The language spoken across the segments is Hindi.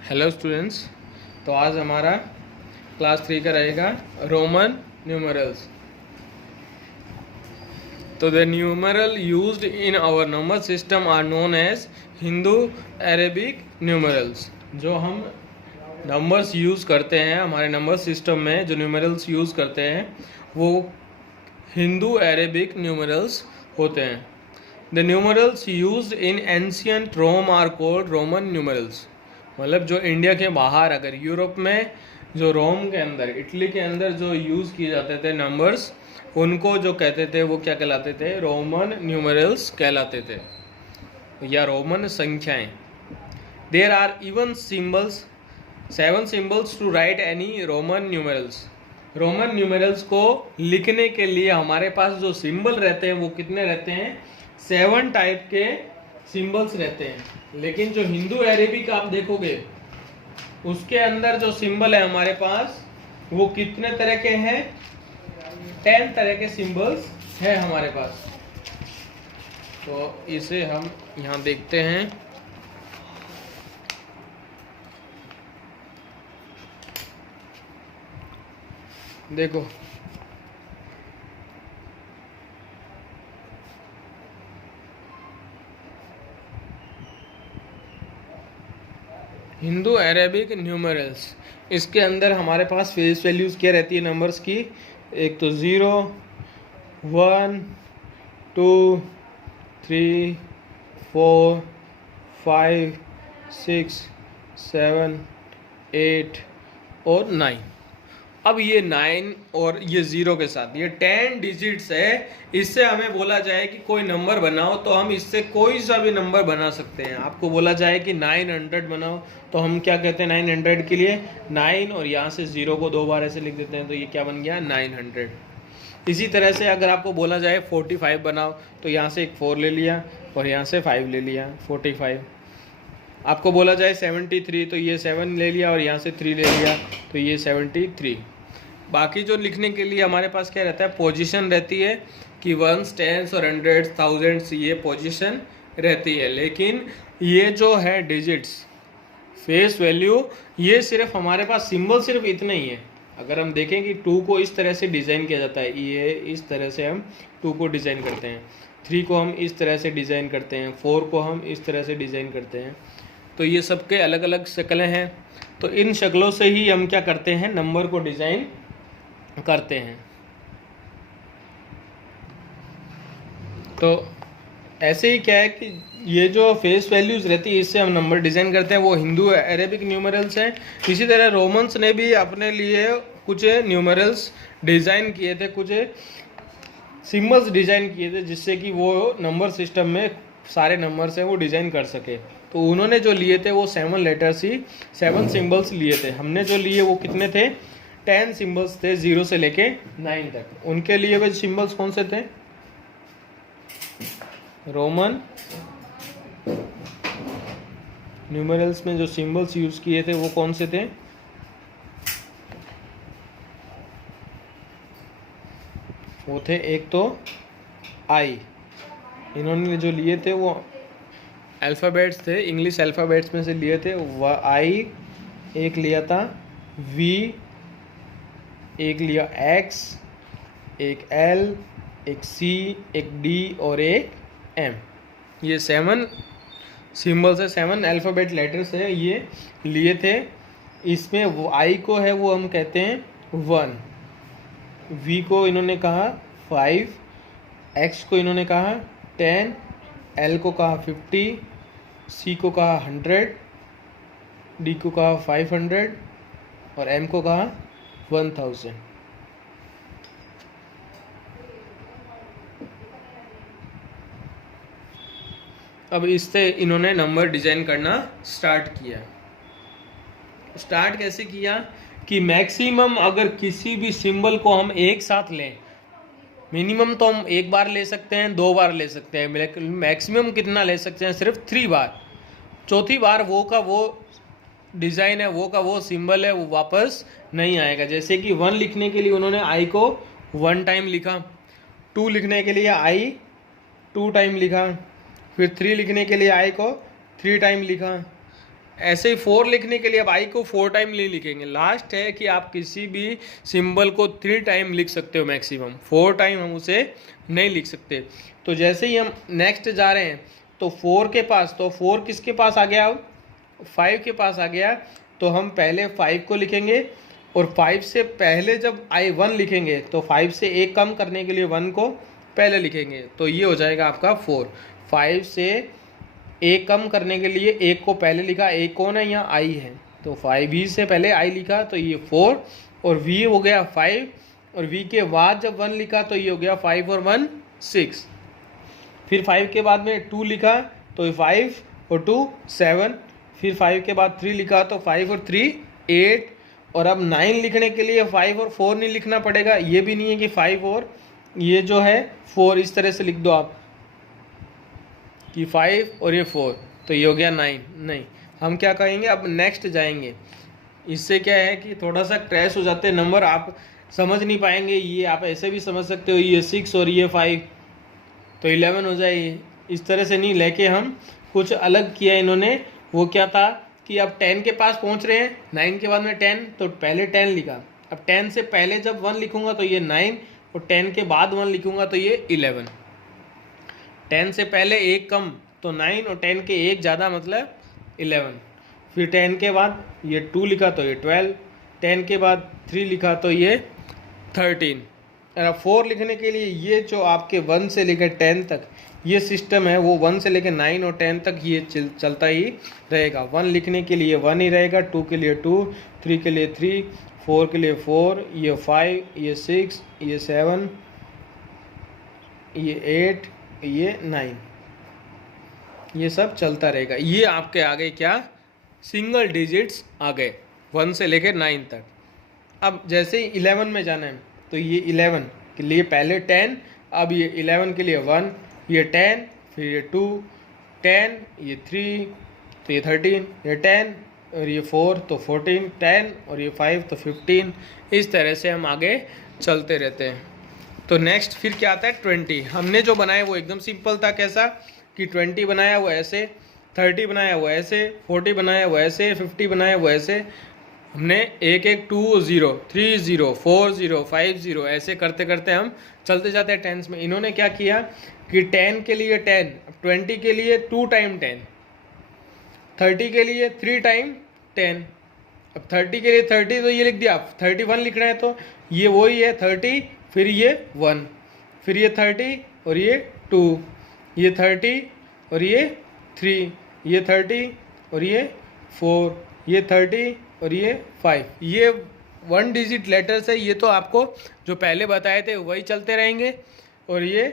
Hello students. तो आज हमारा क्लास 3 का रहेगा रोमन न्यूमरल्स। तो the numeral used in our number system are known as Hindu Arabic numerals. जो हम नंबर्स यूज़ करते हैं हमारे नंबर सिस्टम में, जो न्यूमरल्स यूज़ करते हैं वो हिंदू अरेबिक न्यूमरल्स होते हैं। The numerals used in ancient Rome are called Roman numerals. मतलब जो इंडिया के बाहर, अगर यूरोप में, जो रोम के अंदर, इटली के अंदर जो यूज़ किए जाते थे नंबर्स, उनको जो कहते थे वो क्या कहलाते थे? रोमन न्यूमरल्स कहलाते थे या रोमन संख्याएं। There are even symbols 7 symbols to write any Roman numerals. Roman numerals को लिखने के लिए हमारे पास जो सिंबल रहते हैं वो कितने रहते हैं? 7 टाइप के सिंबल्स रहते हैं। लेकिन जो हिंदू अरेबिक आप देखोगे उसके अंदर जो सिंबल है हमारे पास वो कितने तरह के हैं? 10 तरह के सिंबल्स है हमारे पास। तो इसे हम यहाँ देखते हैं। देखो, हिंदू अरेबिक न्यूमरल्स, इसके अंदर हमारे पास फेस वैल्यूज़ क्या रहती है नंबर्स की? एक तो 0, 1, 2, 3, 4, 5, 6, 7, 8 और 9। अब ये 9 और ये 0 के साथ ये 10 डिजिट्स है। इससे हमें बोला जाए कि कोई नंबर बनाओ तो हम इससे कोई सा भी नंबर बना सकते हैं। आपको बोला जाए कि 900 बनाओ तो हम क्या कहते हैं? 900 के लिए 9 और यहाँ से 0 को 2 बार ऐसे लिख देते हैं, तो ये क्या बन गया? 900। इसी तरह से अगर आपको बोला जाए 45 बनाओ तो यहाँ से एक 4 ले लिया और यहाँ से 5 ले लिया, 45। आपको बोला जाए 73 तो ये 7 ले लिया और यहाँ से 3 ले लिया, तो ये 73। बाकी जो लिखने के लिए हमारे पास क्या रहता है? पोजीशन रहती है कि 1s, 10s और 100s, 1000s, ये पोजीशन रहती है। लेकिन ये जो है डिजिट्स, फेस वैल्यू, ये सिर्फ हमारे पास सिंबल सिर्फ इतने ही है। अगर हम देखें कि 2 को इस तरह से डिज़ाइन किया जाता है, ये इस तरह से हम 2 को डिज़ाइन करते हैं, 3 को हम इस तरह से डिज़ाइन करते हैं, 4 को हम इस तरह से डिज़ाइन करते हैं। तो ये सबके अलग अलग शक्लें हैं। तो इन शक्लों से ही हम क्या करते हैं? नंबर को डिज़ाइन करते हैं। तो ऐसे ही क्या है कि ये जो फेस वैल्यूज़ रहती है इससे हम नंबर डिज़ाइन करते हैं, वो हिंदू अरेबिक न्यूमरल्स हैं। इसी तरह रोमन्स ने भी अपने लिए कुछ न्यूमरल्स डिज़ाइन किए थे, कुछ सिम्बल्स डिज़ाइन किए थे, जिससे कि वो नंबर सिस्टम में सारे नंबर्स हैं वो डिज़ाइन कर सके। तो उन्होंने जो लिए थे वो 7 लेटर्स ही, 7 सिम्बल्स लिए थे। हमने जो लिए वो कितने थे? 10 सिम्बल्स थे, 0 से लेके 9 तक। उनके लिए वे सिम्बल्स कौन से थे? रोमन न्यूमरल्स में जो सिंबल्स यूज किए थे वो कौन से थे? वो थे एक तो आई। इन्होंने जो लिए थे वो अल्फ़ाबेट्स थे, इंग्लिश अल्फ़ाबेट्स में से लिए थे। वह आई, एक लिया था वी, एक लिया एक्स, एक एल, एक सी, एक डी और एक एम। ये 7 सिंबल्स है, 7 अल्फ़ाबेट लेटर्स है, ये लिए थे। इसमें वो आई को है वो हम कहते हैं 1, वी को इन्होंने कहा 5, एक्स को इन्होंने कहा 10, एल को कहा 50, सी को कहा 100, डी को कहा 500 और एम को कहा 1000। अब इससे इन्होंने नंबर डिज़ाइन करना स्टार्ट किया। स्टार्ट कैसे किया कि मैक्सिमम अगर किसी भी सिंबल को हम एक साथ लें, मिनिमम तो हम एक बार ले सकते हैं, 2 बार ले सकते हैं, मैक्सिमम कितना ले सकते हैं? सिर्फ 3 बार। चौथी बार वो का वो डिज़ाइन है, वो का वो सिंबल है, वो वापस नहीं आएगा। जैसे कि 1 लिखने के लिए उन्होंने आई को 1 टाइम लिखा, 2 लिखने के लिए आई 2 टाइम लिखा, फिर 3 लिखने के लिए आई को 3 टाइम लिखा, ऐसे ही 4 लिखने के लिए अब आई को 4 टाइम नहीं लिखेंगे, लास्ट है कि आप किसी भी सिंबल को 3 टाइम लिख सकते हो मैक्सिमम, 4 टाइम हम उसे नहीं लिख सकते। तो जैसे ही हम नेक्स्ट जा रहे हैं तो 4 के पास, तो 4 किसके पास आ गया, अब 5 के पास आ गया, तो हम पहले 5 को लिखेंगे और 5 से पहले जब आई 1 लिखेंगे तो 5 से 1 कम करने के लिए 1 को पहले लिखेंगे, तो ये हो जाएगा आपका 4। 5 से 1 कम करने के लिए 1 को पहले लिखा, 1 कौन है, यहाँ आई है, तो 5 ही से पहले आई लिखा तो ये 4, और v हो गया 5, और v के बाद जब 1 लिखा तो ये हो गया 5 और 1 6। फिर 5 के बाद में 2 लिखा तो 5 और 2 7, फिर 5 के बाद 3 लिखा तो 5 और 3 8, और अब 9 लिखने के लिए 5 और 4 नहीं लिखना पड़ेगा, ये भी नहीं है कि 5 और ये जो है 4, इस तरह से लिख दो आप कि 5 और ये 4, तो ये हो गया 9। नहीं, हम क्या कहेंगे, अब नेक्स्ट जाएंगे। इससे क्या है कि थोड़ा सा क्रैश हो जाते हैं नंबर, आप समझ नहीं पाएंगे। ये आप ऐसे भी समझ सकते हो, ये 6 और ये 5 तो 11 हो जाएगी, इस तरह से नहीं लेके हम कुछ अलग किया इन्होंने। वो क्या था कि अब 10 के पास पहुंच रहे हैं, 9 के बाद में 10, तो पहले 10 लिखा, अब 10 से पहले जब 1 लिखूंगा तो ये 9, और 10 के बाद 1 लिखूंगा तो ये 11। 10 से पहले 1 कम तो 9, और 10 के 1 ज़्यादा मतलब 11। फिर 10 के बाद ये 2 लिखा तो ये 12, 10 के बाद 3 लिखा तो ये 13। और 4 लिखने के लिए ये जो आपके 1 से लेकर 10 तक ये सिस्टम है, वो 1 से लेकर 9 और 10 तक ये चलता ही रहेगा। 1 लिखने के लिए 1 ही रहेगा, 2 के लिए 2, 3 के लिए 3, 4 के लिए 4, ये 5, ये 6, ये 7, ये 8, ये 9, ये सब चलता रहेगा। ये आपके आ गए क्या, सिंगल डिजिट्स आ गए 1 से लेकर 9 तक। अब जैसे ही 11 में जाना है तो ये 11 के लिए पहले 10, अब ये 11 के लिए 1, ये 10, फिर ये 2, 10, ये 3, तो ये 13, ये 10, और ये 4 तो 14, 10 और ये 5 तो 15। इस तरह से हम आगे चलते रहते हैं। तो नेक्स्ट फिर क्या आता है 20। हमने जो बनाया वो एकदम सिंपल था, कैसा कि 20 बनाया वो ऐसे, 30 बनाया वो ऐसे, 40 बनाया वो ऐसे, 50 बनाया वो ऐसे। हमने 1 1 2 0 3 0 4 0 5 0 ऐसे करते करते हम चलते जाते हैं टेंस में। इन्होंने क्या किया कि 10 के लिए 10, 20 के लिए 2 टाइम 10, 30 के लिए 3 टाइम 10, अब 30 के लिए 30 तो ये लिख दिया। 31 लिखना है तो ये वही है 30, फिर ये 1, फिर ये 30 और ये 2, ये 30 और ये 3, ये 30 और ये 4, ये 30 और ये 5। ये 1 डिजिट लेटर्स है, ये तो आपको जो पहले बताए थे वही चलते रहेंगे। और ये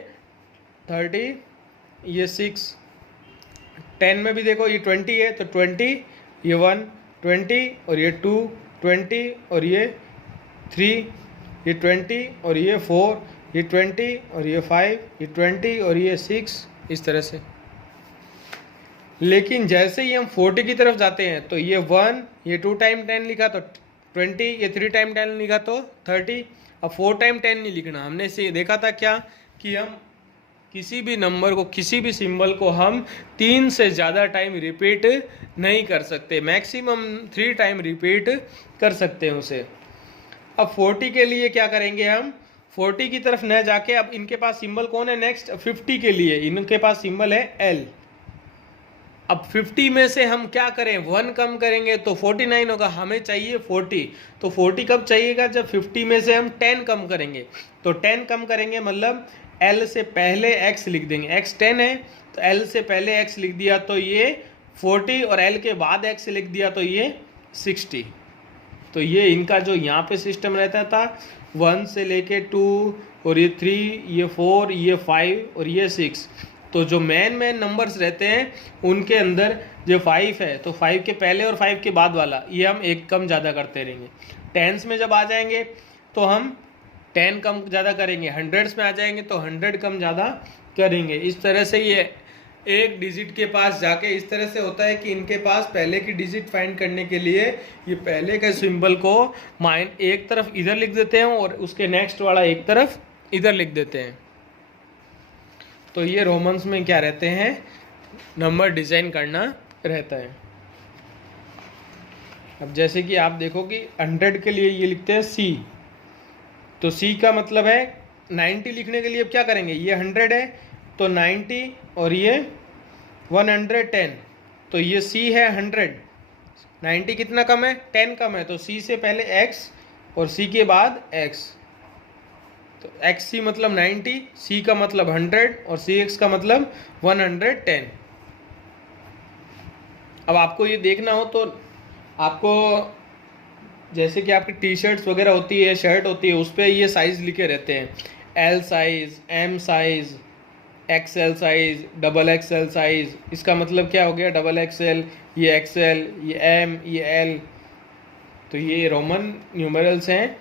30, ये 6, 10 में भी देखो ये 20 है तो 20, ये 1, 20 और ये 2, 20 और ये 3, ये 20 और ये 4, ये 20 और ये 5, ये 20 और ये 6, इस तरह से। लेकिन जैसे ही हम 40 की तरफ जाते हैं तो ये 1, ये 2 टाइम 10 लिखा तो 20, ये 3 टाइम 10 लिखा तो 30। अब 4 टाइम 10 नहीं लिखना। हमने इसे देखा था क्या कि हम किसी भी नंबर को, किसी भी सिंबल को हम 3 से ज़्यादा टाइम रिपीट नहीं कर सकते, मैक्सिमम 3 टाइम रिपीट कर सकते हैं उसे। अब 40 के लिए क्या करेंगे हम, 40 की तरफ न जाके अब इनके पास सिंबल कौन है नेक्स्ट, 50 के लिए इनके पास सिंबल है L। अब 50 में से हम क्या करें, 1 कम करेंगे तो 49 होगा, हमें चाहिए 40। तो 40 कब चाहिएगा, जब 50 में से हम 10 कम करेंगे। तो 10 कम करेंगे मतलब L से पहले X लिख देंगे, X 10 है तो L से पहले X लिख दिया तो ये 40, और L के बाद X लिख दिया तो ये 60। तो ये इनका जो यहाँ पे सिस्टम रहता था 1 से लेके 2 और ये 3, ये 4, ये 5 और ये 6। तो जो मेन नंबर्स रहते हैं उनके अंदर जो 5 है तो 5 के पहले और 5 के बाद वाला ये हम एक कम ज़्यादा करते रहेंगे। टेंस में जब आ जाएंगे तो हम 10 कम ज़्यादा करेंगे, हंड्रेड्स में आ जाएंगे तो 100 कम ज़्यादा करेंगे। इस तरह से ये एक डिजिट के पास जाके इस तरह से होता है कि इनके पास पहले की डिजिट फाइंड करने के लिए ये पहले के सिंबल को एक तरफ इधर लिख देते हैं और उसके नेक्स्ट वाला एक तरफ इधर लिख देते हैं। तो ये रोमन्स में क्या रहते हैं, नंबर डिज़ाइन करना रहता है। अब जैसे कि आप देखो कि 100 के लिए ये लिखते हैं सी, तो सी का मतलब है 90 लिखने के लिए अब क्या करेंगे, ये 100 है तो 90 और ये 110, तो ये सी है 100, 90 कितना कम है, 10 कम है, तो सी से पहले x और सी के बाद x, तो एक्स सी मतलब 90, सी का मतलब 100 और सी एक्स का मतलब 110। अब आपको ये देखना हो तो आपको जैसे कि आपकी टी शर्ट्स वगैरह होती है, शर्ट होती है, उस पर ये साइज़ लिखे रहते हैं, L size, M size, XL size, double XL size. इसका मतलब क्या हो गया, डबल एक्सएल, ये एक्सएल, ये एम, ये एल, तो ये रोमन न्यूमरल्स हैं।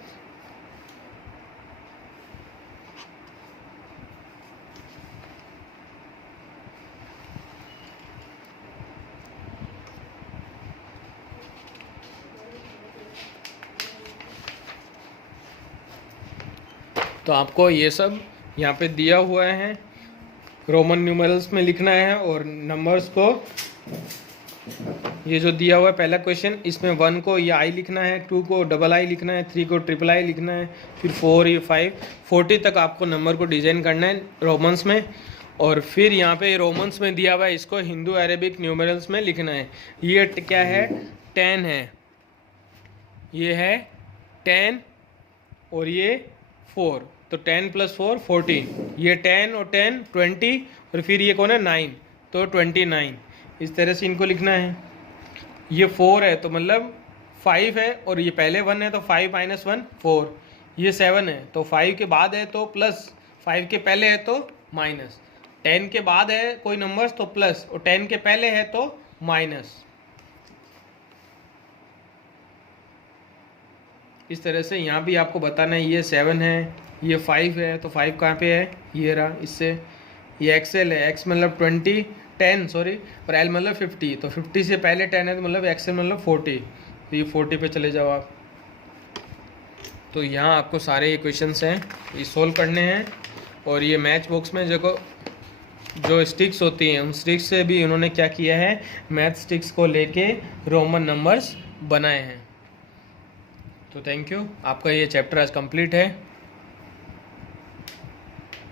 तो आपको ये सब यहाँ पे दिया हुआ है, रोमन न्यूमरल्स में लिखना है, और नंबर्स को ये जो दिया हुआ है पहला क्वेश्चन, इसमें 1 को ये आई लिखना है, 2 को डबल आई लिखना है, 3 को ट्रिपल आई लिखना है, फिर 4 ये 5 40 तक आपको नंबर को डिज़ाइन करना है रोमन्स में। और फिर यहाँ पे रोमन्स में दिया हुआ है, इसको हिंदू अरेबिक न्यूमरल्स में लिखना है। ये क्या है, 10 है, ये है 10 और ये 4, तो 10 + 4 14, ये 10 और 10 20, और फिर ये कौन है 9, तो 29। इस तरह से इनको लिखना है। ये 4 है तो मतलब 5 है, और ये पहले 1 है तो 5 - 1 4, ये 7 है तो 5 के बाद है तो प्लस, 5 के पहले है तो माइनस, 10 के बाद है कोई नंबर्स तो प्लस, और 10 के पहले है तो माइनस। इस तरह से यहाँ भी आपको बताना है, ये 7 है, ये 5 है, तो 5 कहाँ पे है, ये रहा इससे, ये एक्सएल है, एक्स मतलब 10 सॉरी, और एल मतलब 50, तो 50 से पहले 10 है तो मतलब एक्सएल मतलब 40, तो ये 40 पे चले जाओ आप। तो यहाँ आपको सारे ये क्वेश्चंस हैं, ये सोल्व करने हैं। और ये मैच बॉक्स में देखो जो स्टिक्स होती हैं, उन स्टिक्स से भी उन्होंने क्या किया है, मैथ स्टिक्स को लेके रोमन नंबर्स बनाए हैं। तो थैंक यू, आपका ये चैप्टर आज कंप्लीट है।